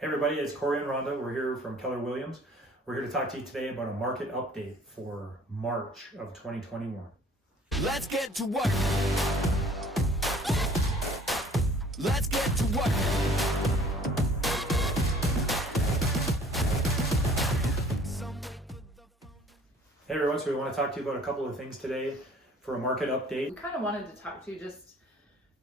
Hey everybody, it's Cory and Rhonda. We're here from Keller Williams. We're here to talk to you today about a market update for March of 2021. Let's get to work. Let's get to work. Hey everyone, so we want to talk to you about a couple of things today for a market update. We kind of wanted to talk to you just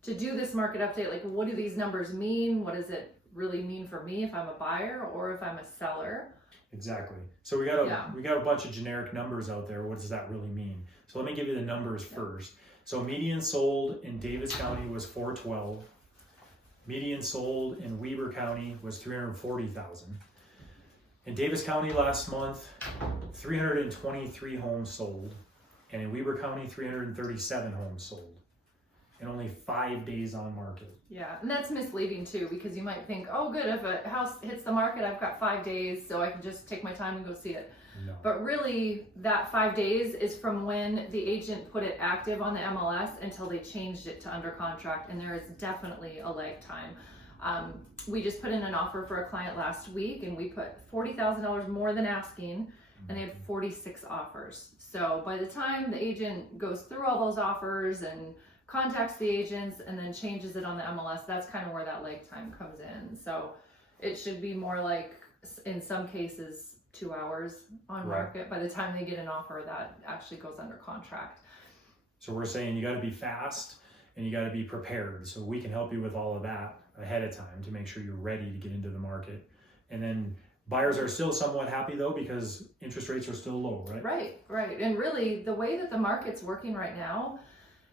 to do this market update, like what do these numbers mean? What does it really mean for me if I'm a buyer or if I'm a seller? Exactly. So we got a bunch of generic numbers out there. What does that really mean? So let me give you the numbers first. So median sold in Davis County was 412. Median sold in Weber County was 340,000. In Davis County last month, 323 homes sold, and in Weber County, 337 homes sold, and only 5 days on market. Yeah, and that's misleading too, because you might think, oh good, if a house hits the market, I've got 5 days, so I can just take my time and go see it. No. But really, that 5 days is from when the agent put it active on the MLS until they changed it to under contract, and there is definitely a lag time. We just put in an offer for a client last week, and we put $40,000 more than asking, and they had 46 offers. So by the time the agent goes through all those offers and contacts the agents and then changes it on the MLS, that's kind of where that lag time comes in. So it should be more like, in some cases, 2 hours on market by the time they get an offer that actually goes under contract. So we're saying you got to be fast and you got to be prepared. So we can help you with all of that ahead of time to make sure you're ready to get into the market. And then buyers are still somewhat happy though, because interest rates are still low, right? Right. And really, the way that the market's working right now,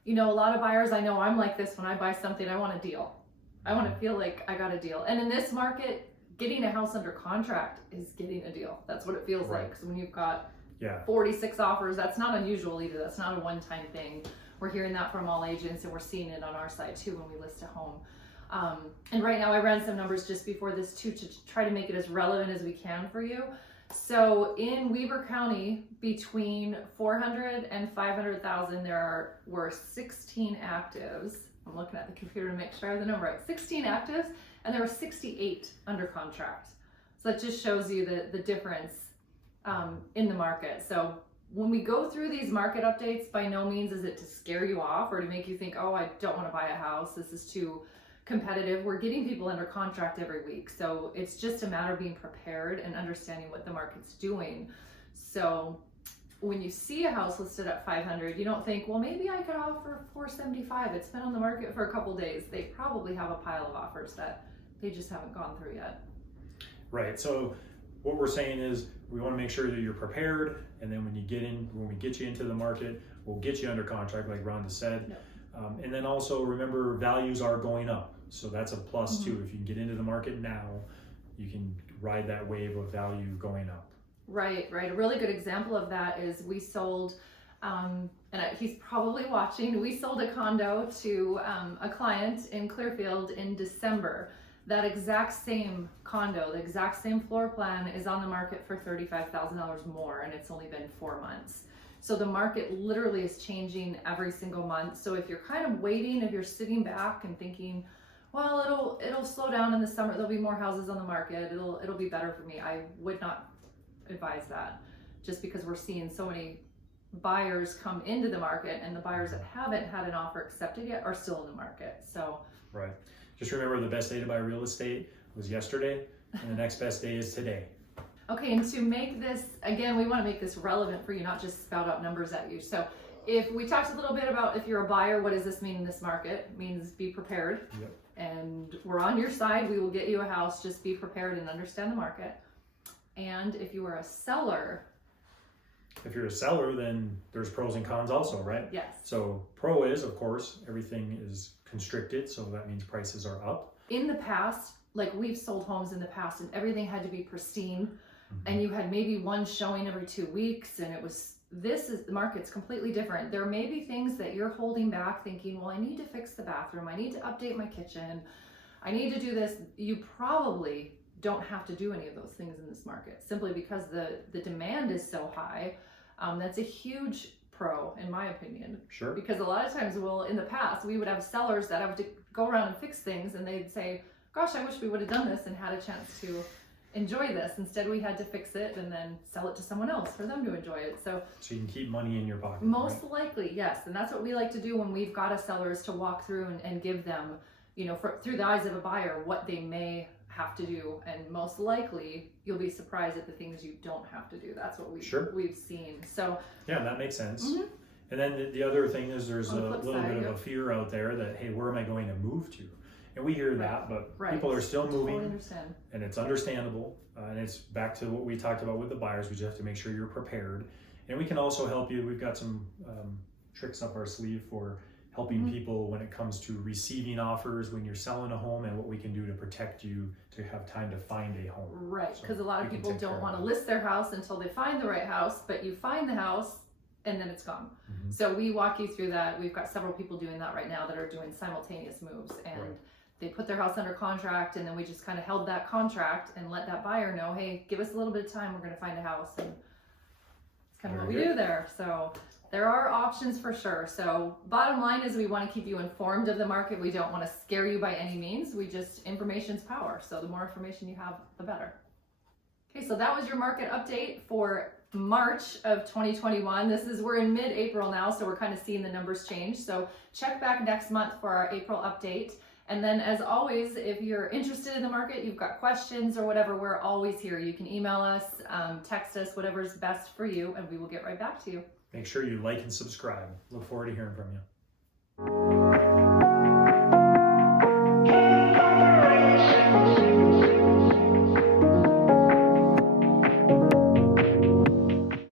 you know, a lot of buyers, I know I'm like this, when I buy something, I want a deal. I want to feel like I got a deal. And in this market, getting a house under contract is getting a deal. That's what it feels like. So when you've got 46 offers, that's not unusual either. That's not a one-time thing. We're hearing that from all agents, and we're seeing it on our side too when we list a home. And right now I ran some numbers just before this too to try to make it as relevant as we can for you. So in Weber County, between 400 and 500,000, were 16 actives. I'm looking at the computer to make sure I have the number right. 16 actives, and there were 68 under contract. So that just shows you the difference in the market. So when we go through these market updates, by no means is it to scare you off or to make you think, oh, I don't want to buy a house, this is too competitive. We're getting people under contract every week. So it's just a matter of being prepared and understanding what the market's doing. So when you see a house listed at 500, you don't think, well, maybe I could offer 475. It's been on the market for a couple days. They probably have a pile of offers that they just haven't gone through yet. Right. So what we're saying is we want to make sure that you're prepared, and then when we get you into the market, we'll get you under contract, like Rhonda said. Yep. And then also remember, values are going up. So that's a plus too. If you can get into the market now, you can ride that wave of value going up. Right. A really good example of that is we sold, and he's probably watching, we sold a condo to a client in Clearfield in December. That exact same condo, the exact same floor plan is on the market for $35,000 more, and it's only been 4 months. So the market literally is changing every single month. So if you're kind of waiting, if you're sitting back and thinking, well, it'll slow down in the summer, there'll be more houses on the market, it'll be better for me, I would not advise that, just because we're seeing so many buyers come into the market, and the buyers that haven't had an offer accepted yet are still in the market. So right. Just remember, the best day to buy real estate was yesterday, and the next best day is today. Okay, and to make this, again, we want to make this relevant for you, not just spout out numbers at you. So if we talked a little bit about, if you're a buyer, what does this mean in this market? It means be prepared. Yep. And we're on your side. We will get you a house. Just be prepared and understand the market. And if you are a seller, if you're a seller, then there's pros and cons also, right? Yes. So pro is, of course, everything is constricted, so that means prices are up. In the past, like we've sold homes in the past, and everything had to be pristine, and you had maybe one showing every 2 weeks, and the market's completely different. There may be things that you're holding back thinking, well, I need to fix the bathroom, I need to update my kitchen, I need to do this. You probably don't have to do any of those things in this market, simply because the demand is so high. That's a huge pro, in my opinion. Sure. Because a lot of times, in the past, we would have sellers that have to go around and fix things, and they'd say, gosh, I wish we would have done this and had a chance to enjoy this. Instead, we had to fix it and then sell it to someone else for them to enjoy it. So you can keep money in your pocket. Most likely, yes. And that's what we like to do when we've got a seller, is to walk through and give them, you know, through the eyes of a buyer, what they may have to do. And most likely you'll be surprised at the things you don't have to do. That's what we've seen. So yeah, that makes sense. And then the other thing is there's a little bit of a fear out there that, hey, where am I going to move to? And we hear that, but people are still moving, and it's understandable. And it's back to what we talked about with the buyers. We just have to make sure you're prepared. And we can also help you. We've got some tricks up our sleeve for helping people when it comes to receiving offers when you're selling a home, and what we can do to protect you to have time to find a home. Right, because a lot of people don't want to list their house until they find the right house, but you find the house and then it's gone. So we walk you through that. We've got several people doing that right now that are doing simultaneous moves, and they put their house under contract, and then we just kind of held that contract and let that buyer know, hey, give us a little bit of time, we're going to find a house. And it's kind of what we do there. So there are options for sure. So bottom line is we want to keep you informed of the market. We don't want to scare you by any means. Information's power. So the more information you have, the better. Okay, so that was your market update for March of 2021. We're in mid-April now, so we're kind of seeing the numbers change. So check back next month for our April update. And then, as always, if you're interested in the market, you've got questions or whatever, we're always here. You can email us, text us, whatever's best for you, and we will get right back to you. Make sure you like and subscribe. Look forward to hearing from you.